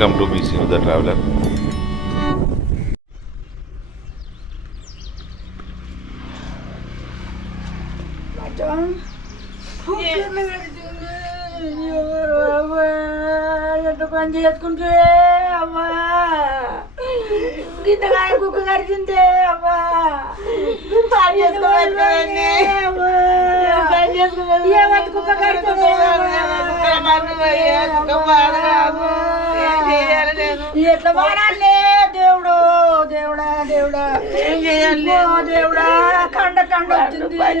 Welcome to మీ BC the traveller పని చేసుకుంటే అమ్మా గింతగా కుక్క కరిచిందే అమ్మా పని చేసుకోవాలి ఏమంత కుక్క కడుతుంది ఎట్లా వాడాలి దేవుడు దేవుడా దేవుడా ఏం చేయాలి దేవుడా కండ కండ వచ్చింది పని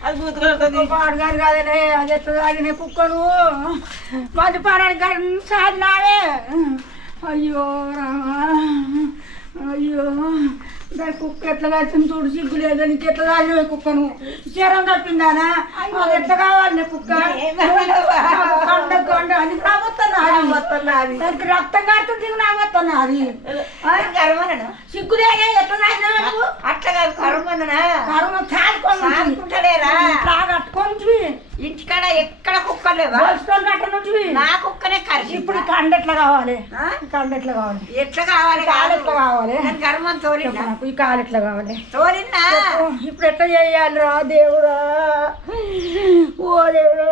పాడుగారు కాదనే అది ఎట్లా తాగిన కుక్కను మధ్య పారాడు సాధినావే అయ్యో రామా అయ్యో దాని కుక్క ఎట్లా కాల్చింది చూడు సిగ్గు లేదు నీకు ఎట్లా తాగిన కుక్కను? చీరం తప్పిందానా అది ఎట్లా కావాలి నీ కుక్క? అది ప్రభుత్వం నాది దానికి రక్తం కాడుతుంది నా మొత్తం నాది సిగ్గు లేదే ఎట్లా నువ్వు అట్లా కాదు చాలుకొని సానుకుంటలేరా ఇట్లా కట్టుకొని ఇంటికాడ ఎక్కడ కుక్క లేవా? నా కుక్కనే కరిచి ఇప్పుడు కండ ఎట్లా కావాలి? కండ ఎట్లా కావాలి? ఎట్లా కావాలి కాలు కావాలి? చెప్పు తోలినా నాకు ఈ కాలు ఎట్లా కావాలి? ఇప్పుడు ఎట్లా చేయాలి రా దేవుడా? ఓ దేవుడా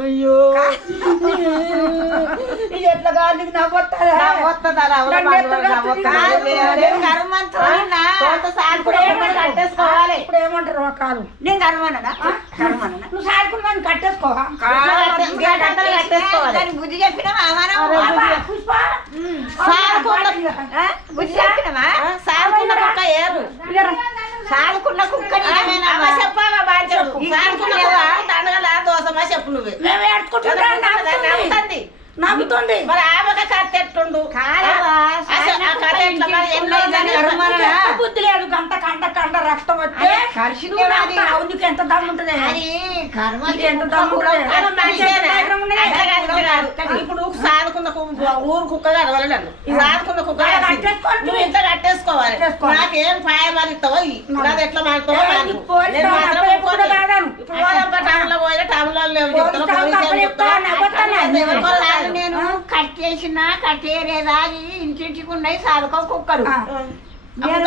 అయ్యో. ఇది ఎట్లా కాదు నీకు వస్తుందా? ఇప్పుడు ఏమంటారు? ఆ కాలు? నేను గర్మన్నా నువ్వు సాడుకున్నాను కట్టేసుకోవా? బుద్ధి అబ్బా, పుష్ప. సాడుకున్న? బుద్ధి చెప్పినావా? సాడుకున్న కుక్క ఏరు. సాడుకున్న కుక్క చెప్పావా చెప్పు. ఈ సానుకున్నావా దండగల దోసమా చెప్పు నువ్వే. మేము ఏడ్చుకుంటున్నాం నవ్వుతుంది. మరి ఆమెక కథ ఎట్టుండు కాదవా, అసలు ఆ కథ ఎట్లా మరి ఎన్నో ఇదని కర్మరా? ఎంత బుద్ధి లేదు గంట కంట కంట రక్తం వస్తే ఎంత దమ్ము ఉంటుంది? అది కర్మ నీకు ఎంత దమ్ము. ఇప్పుడు ఊరు కుక్క కడవాలి నన్ను కుక్క. నువ్వు ఇంట్లో కట్టేసుకోవాలి. నాకేం పాయ మారిస్తావో ఎట్లా మారుతావో. ఇప్పుడు పోయినా టౌన్లో లేవు చెప్తాను, కట్టేసిన కట్టేరేదా ఇంటింటికి ఉన్నాయి సాధకం కుక్కలు. ఆ. నేను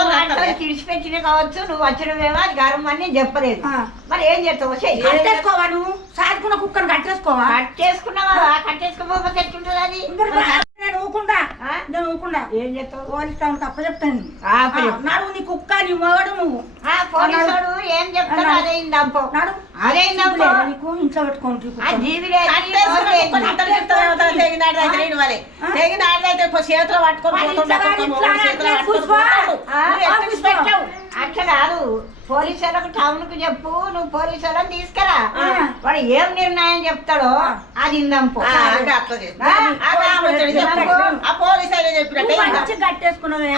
కావచ్చు నువ్వు వచ్చినవేమో అది గర్వం అని నేను చెప్పలేదు. మరి ఏం చేస్తావు. కట్టేసుకోవా నువ్వు? సాదుకున్న కుక్కను కట్టేసుకోవా? కట్టేసుకున్నావా? కట్టేసుకోకపోతే ఎట్లుంటుంది అది? నేను ఊకుండా ఆ? నేను ఊకుండా ఏం చేస్తావు? పోలీసు తప్ప చెప్తాను. నడువు నీ కుక్క నీ మొగడు నువ్వు. ఆ, పోలీసుడు ఏం చెప్తాడు అదే ఇందంపో నడు. అదే ఇందంపో నీకు ఇంట్లో పెట్టుకోండి ఆ జీవి లేదు, కట్టేసుకున్న లేదు. కుక్కని ఇద్దరు చెప్తారు, అవతల తెగినాడిది అయితే నేను ఇవ్వాలి. తెగినాడిది అయితే పో- చేతిలో పట్టుకొని మరి పోతుండే, ఇట్లా కుక్క ఇట్లా మొగుడు చేతిలో అట్లా పట్టుకొని పుష్ప. పోతాడు. ఆ, నువ్వు ఎక్కడ పుష్ప. పెట్టావు? అట్లా కాదు పోలీసులకు టౌన్కు చెప్పు నువ్వు పోలీసు వాళ్ళని తీసుకురా. వాడు ఏం నిర్ణయం చెప్తాడో అది ఇందంపో పోలీసు కట్టేసుకున్నావే.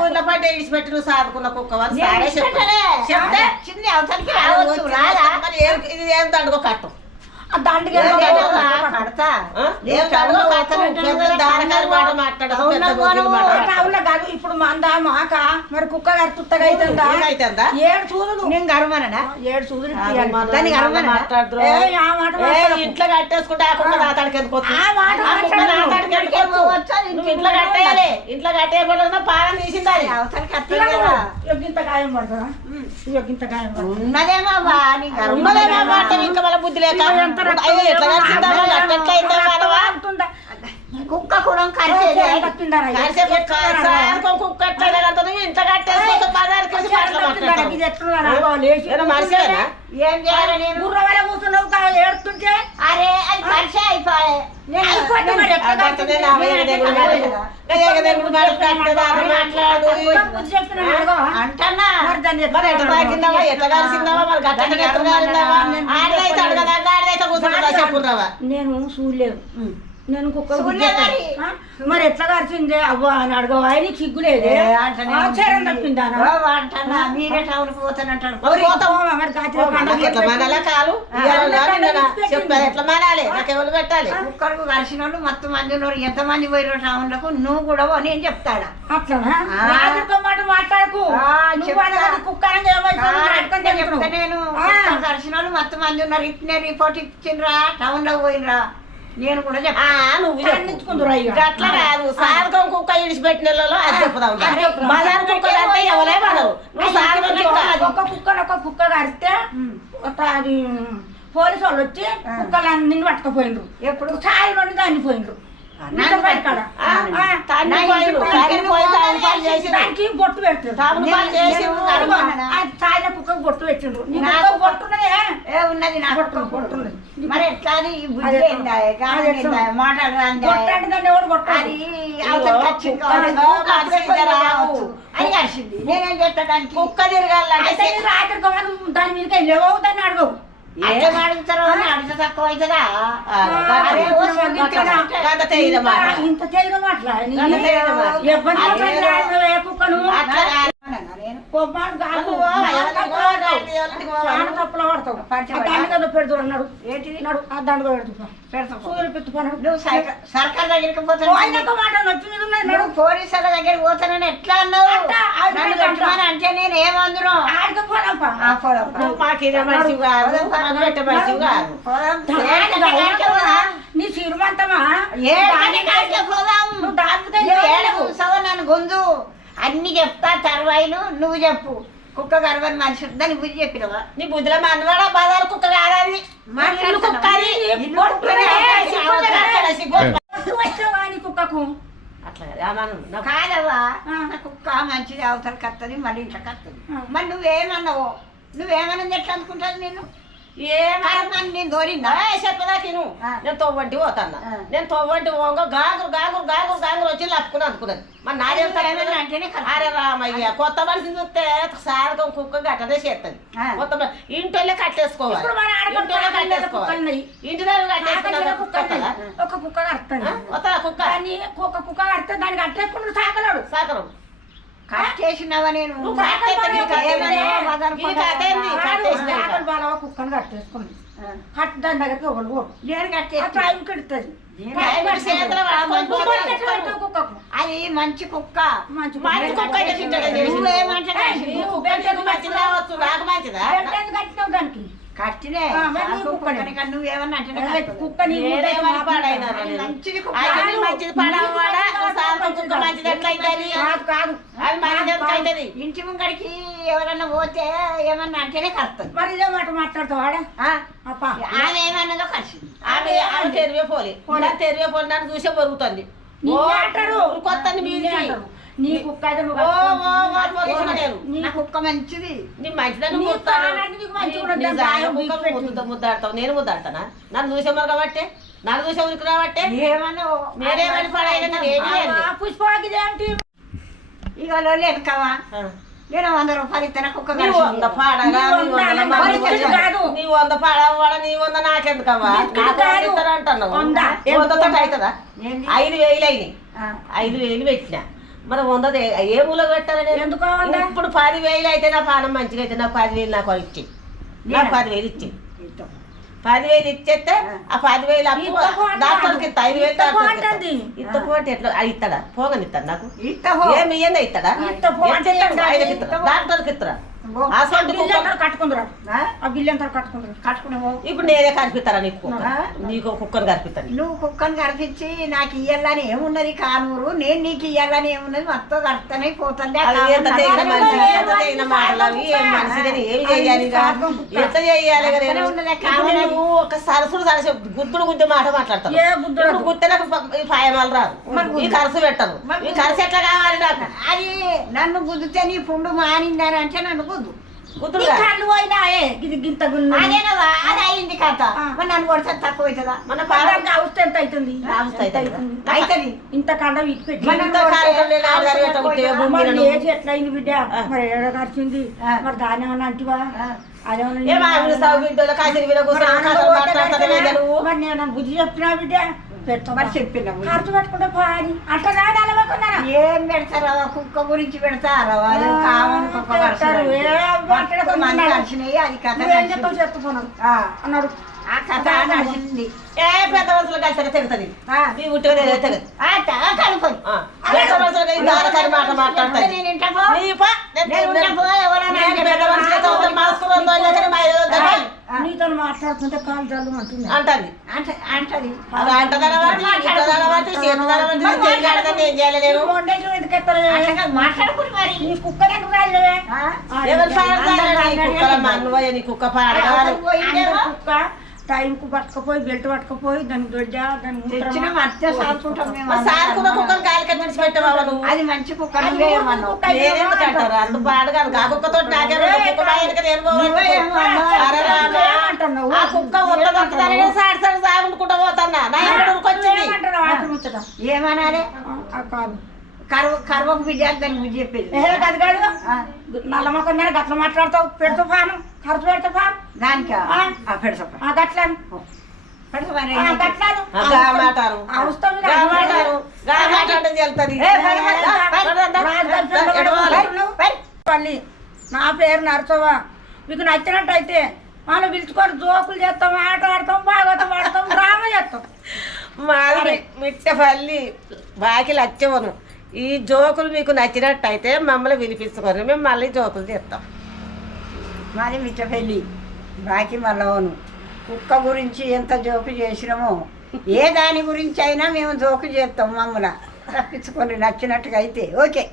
ఊర్లో పట్టి ఇడిచిపెట్టి నువ్వు సాదుకున్న కుక్క వాళ్ళు చెప్తే అవతలికి ఆ, రావచ్చు వచ్చి రాదా? ఇది ఏం దండుకో కట్టు. ఆ దండకి కాదు ఇప్పుడు మంద మాక మరి కుక్క గారు తుత్తగా అవుతుందా? ఏడు చూదులు నేను గర్వనడా ఏడు చూదులు. ఇంట్లో కట్టేసుకుంటే ఆ కుక్క నాతాడికి ఇంట్లో కట్టేయాలి. ఇంట్లో కట్టేయబడిన పాలన తీసింది గాయం పడుతుందా గాయం ఉన్నదేమో ఇంకా మళ్ళీ బుద్ధి లేక. ఎట్లా కుక్క కూడా కుక్క ఊర్ల వల్ల కూర్చున్నావు ఏడుస్తుంటే? అరే అంటన్నా. మరి దాన్ని మరి ఎట్లా తాకిందావా ఎట్లా కలిసిందావా? మరి గట్ట ఎట్లా కాలిందావా ఆడదైతే అడగదా ఆడదైతే కూర్చుంటుందా. చెప్పురావా నేను చూడలేదు. నేను కుక్క మరి. ఎట్లా కలిసిందే అవ్వ అని అడగవా? నీకు సిగ్గులేదే ఏ ఆచారం తప్పిందానా? ఓ అంటానా మీరే టౌన్ పోతానంటాడు. మరి? పోతాం మరి గాత్రి పండుగ నాకు ఎట్లా మానాలా కాలు? ఇవాళ కాదు నిన్న చెప్పాను ఎట్లా మానాలి? నాకు ఎవరు పెట్టాలి కుక్కలకు కలిసిన వాళ్ళు మొత్తం మంది ఉన్నారు ఎంతమంది పోయిన టౌన్లకు నువ్వు కూడా పో నేను చెప్తాడా. రాత్రితో మాట మాట్లాడకు. నేను. కలిసిన వాళ్ళు మొత్తం మంది ఉన్నారు. ఇట్నే రిపోర్ట్ ఇచ్చిండ్రా టౌన్లో పోయినరా నేను కూడా నువ్వు కాదు. సాధకం కుక్క ఇడిచిపెట్టిన అది చెప్పుదాం అది చెప్పుదాం. బజార్ కుక్క అంటే ఎవరే మనవు నువ్వు సాధకం కుక్క ఒక్క కుక్కను ఒక కుక్క కడితే ఒక అది పోలీసు వాళ్ళు వచ్చి కుక్కలు అన్ని పట్టుకుపోయిండ్రు. ఎప్పుడు? ఛాయ్ నుండి దాన్ని పోయిండ్రు. బొట్టు కుక్కకు నీ బొట్టు ఉన్నదే. మరి ఎట్లా? ఎవరు కొట్టాలి. అని కలిసింది నేనేం కుక్క తిరగాలంటే నీ రాత్రి దాని దాన్ని అడగవు. అట్లా అడుగుతారో అని అడిగితే తక్కువ అవుతుందా? మాట. ఇంత మాట. ఏ సర్కార్ దగ్గరికి పోయినాక పోతాను మాట నొచ్చి మీద ఉన్నది నడు నువ్వు పోలీసుల దగ్గరికి పోతానని ఎట్లా అన్నావు? ఏడకు కూర్చోవు, నన్ను గొంజు అన్ని చెప్తా తర్వాయిలు నువ్వు చెప్పు. కుక్క గర్భని మనిషి దాని బుద్ధి చెప్పినవా? నీ బుద్ధిలో మనవాడ బజార్ కుక్క కాదని కుక్కకు కాదవ్వా కుక్క మంచిది అవతలకి వస్తుంది మళ్ళీ ఇంట్లోకి వస్తుంది ఆ. మరి నువ్వేమన్నావు? నువ్వేమన్నది ఎట్లా అనుకుంటాను నేను నేను దోరిందా? నువ్వు ఆ. నేను తొవ్వంటి పోతాను. నేను తొవ్వంటి పోగా గాగురు గాగురు గాగురు గాగురు వచ్చి లప్పుకుని అందుకున్నది మరి నాదేం అంటేనే. అరే రామయ్య కొత్త మనిషిని చూస్తే సాధకం కుక్క గట్టనే చేస్తుంది. కొత్త మనిషి ఇంటోళ్ళే కట్టేసుకోవాలి. ఇంటోళ్ళే కట్టేసుకోవాలి. ఇంటి దగ్గర ఉన్నాయి. ఒక కుక్క కొత్త కుక్క? దాన్ని కుక్క కడితే దానికి అట్టేసుకుంటూ సాకలాడు. సాకరం కట్టేసినావా నేను? కుక్కను కట్టేసుకుంది ఆ. కట్టి దాని దగ్గరికి ఒకటి పోడు. నేను ఆ కట్టేసి టైం కడుతుంది అది మంచి కుక్క. మంచి కుక్క. నువ్వేమంటే కట్టినావు దానికి? కట్టినే. నువ్వేమన్నా అంటే కుక్క. మంచిది మంచిది పడవాడా కుక్క మంచిది ఎట్లయితుంది కాదు అది మంచిది ఎట్లయితుంది ఇంటి ముంగడికి ఎవరన్నా పోతే ఏమన్నా అంటేనే కడుతుంది మరి ఇదే మాట మాట్లాడతావు ఆడ? అప్ప. ఆమె ఏమన్నదో కలిసింది ఆమె ఆమె తెరివే పోలి. తెరివే పోలి నన్ను చూసే అంటారు. కొత్త అంటారు. నీ కుక్క అయితే నువ్వు కట్టుకో. నీ మంచిది. నీ మంచిదని నీ ప్రాణానికి నీకు మంచిగా ముద్దు ముద్దాడతావు. నేను ముద్దాడతానా? నన్ను చూసే మరి కాబట్టి? నన్ను చూసే ఉరికి రాబట్టే ఏమన్నా నేను ఏమీ లేదు ఆ పుష్పవాకి ఇదేంటి? ఇక లేదు కవా నేను వంద రూపాయలు ఇస్తాను కుక్క నీ వంద పాడగా నీ నీ వంద కాదు. నీ పాడవాడ నీ వంద నాకెందుకవ్వా? నీకు నాకు కాదు. ఇస్తాను అంటున్నావు? వంద. వందతో అవుతుందా? ఐదు వేలు అయినాయి. ఐదు వేలు పెట్టిన. మరి వంద దే- ఏ మూల పెట్టాలి నేను? ఎందుకు? ఇప్పుడు పది వేలు అయితే నా పానం మంచిగా అయితే నాకు పది వేలు నాకు ఇచ్చి. నాకు పది వేలు ఇచ్చి. ఇస్తాం. పది వేలు ఇచ్చేస్తే ఆ. పది వేలు అప్పు డాక్టర్కి ఐదు వేలు డాక్టర్కి పోటీ ఇస్తా. ఇంత పోటీ ఎట్లా? అది ఇస్తాడా పోగని ఇస్తాడు నాకు. ఏమి ఇయ్యండి ఇస్తాడా ఎంత ఇస్తాడు? ఓ. ఆ బిల్లు ఎంత కట్టుకుందిరా. కట్టుకునేవో ఇప్పుడు నేనే కనిపిస్తారా నీకు కుక్క ఆ? నీకు కుక్కను కనిపిస్తాను నువ్వు కుక్కను కనిపించి నాకు ఇయ్యాలని ఏమున్నది కానూరు. నేను నీకు ఇయ్యాలని ఏమున్నది మొత్తం కడతానే పోతుంది ఎంత చేయాలి ఒక సరసుడు సరసు గుద్దుడు గుద్దు మాట మాట్లాడతాను? ఇప్పుడు గుద్దే నాకు ప- ఈ పాయమాలు రాదు. ఈ ఖర్చు పెట్టను మరి ఈ ఖర్చు ఎట్లా కావాలి నాకు? అది నన్ను గుద్దితే నీ పుండు మానిందని అంటే నన్ను గుద్దు. అయింది కథ. మరి నన్ను కొడితే తక్కువ అవుతుందా? మన అవస్థ ఎంత అవుతుంది? అవుతుందా? ఇంత కండ ఎట్లా బిడ్డ? మరి ఏడ ఖర్చుంది. మరి దాని ఏమన్నా అంటివా. అదేమన్నా బుద్ధి చెప్పినా బిడ్డ? మరి చెప్పిన బుద్ధి. ఖర్చు పెట్టుకుంటే పాడి అట్లా రాదు అలవకున్నారా ఏం పెడతారా? కుక్క గురించి పెడతారా. కలిసినాయి అది కథ. చెప్తావు? చెప్పుకున్నాడు ఆ, అన్నాడు. ఆ కథ నడిచింది. ఏ పెద్ద మనుషులు కలిసి తెగుతుంది ఆ. నీ ఉట్టిగా నేను తెగదు ఆ, తా కనుక్కోని. పెద్ద మనుషులు ఈ దారకారి మాట మాట్లాడతాయి నేను ఇంట పో. నీ పా, నేను నేను ఇంట పో, ఎవరన్నా నేను పెద్ద మనుషులతో ఉంటే మనసుకు రెండు రోజులు లేకనే మా ఐదు వందలు తగ్గాయి. ఆ. నీతో మాట్లాడుతుంటే కాలు జల్లు అంటుంది. అంటది. అంట- అంటది. అది మాట్లాడుకుని మరి నీ ఎవరు పాడతారు నీ కుక్క పాడగాను అవతల పోయిందేమో. కుక్క. టైంకు పట్టుకపోయి బెల్ట్ పట్టుకపోయి దాని దొడ్డ దాని తెచ్చిన? మధ్య సారుకుంటాం మేము కుక్కను విడిచిపెట్టావా నువ్వు అది మంచి కుక్క నేనెందుకు అంటారు. అంత పాడగాను ఆ కుక్కతో నాకే కుక్క? ఆ సాగుకుంటా పోతున్నా నా? ఏమనాలి. కరువు కరువకు బిడ్డ బుద్ధి చెప్పేది. కాదు ఆ, నల్ల మొక్కం మీద గట్ల మాట్లాడతావు. పెడతా పాను ఖర్చు పెడతా పాను. దానికా? పెడతా గట్లను. నా పేరు నరసవ్వ. మీకు నచ్చినట్టయితే మనం పిలుచుకొని జోకులు చేస్తాం ఆట ఆడతాం భాగవతం ఆడతాం డ్రామా చేస్తాం. మాది మిట్టపల్లి బాకి లచ్చవను ఈ జోకులు మీకు నచ్చినట్టయితే మమ్మల్ని వినిపించుకొని మేము మళ్ళీ జోకులు చేస్తాం మాది మిట్టపల్లి బాకి మల్లవను కుక్క గురించి ఎంత జోకు చేసినామో ఏ దాని గురించి అయినా మేము జోకు చేస్తాం మమ్మల్ని. తప్పించుకొని నచ్చినట్టుగా అయితే ఓకే.